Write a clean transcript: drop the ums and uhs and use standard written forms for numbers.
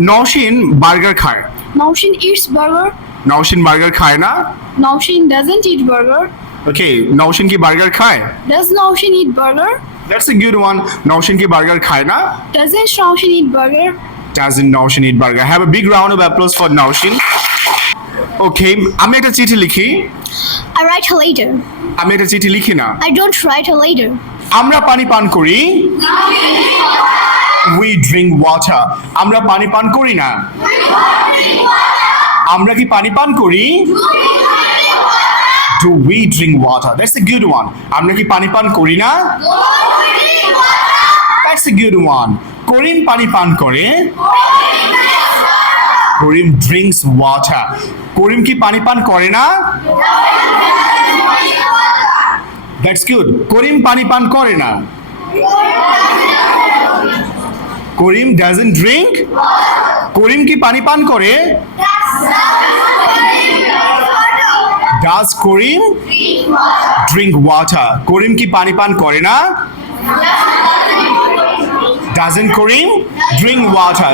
Nowshin burger খায়। Naushin eats burger. Nowshin burger খায় না। Naushin doesn't eat burger. ওকে, নওশিন কি বার্গার খায়? Does Naushin eat burger? That's a good one. Nowshin কি বার্গার খায় না? Doesn't Naushin eat burger? Doesn't Naushin eat burger? Have a big round of applause for Naushin. ওকে, আমি একটা চিঠি লিখি। I write a letter. আমি একটা চিঠি লিখি না। I don't write a letter. আমরা পানি পান করি। We drink water. আমরা পানি পান করি না। আমরা কি পানি পান করি? Do we drink water? That's a good one. আমরা কি পানি পান করি না? That's a good one. করিম পানি পান করে। করিম drinks water. করিম কি পানি পান করে না? That's good. করিম পানি পান করে না। করিম doesn't drink. করিম কি পানি পান করে? Does Karim drink water? করিম কি পানি পান করে না? Doesn't Karim drink water?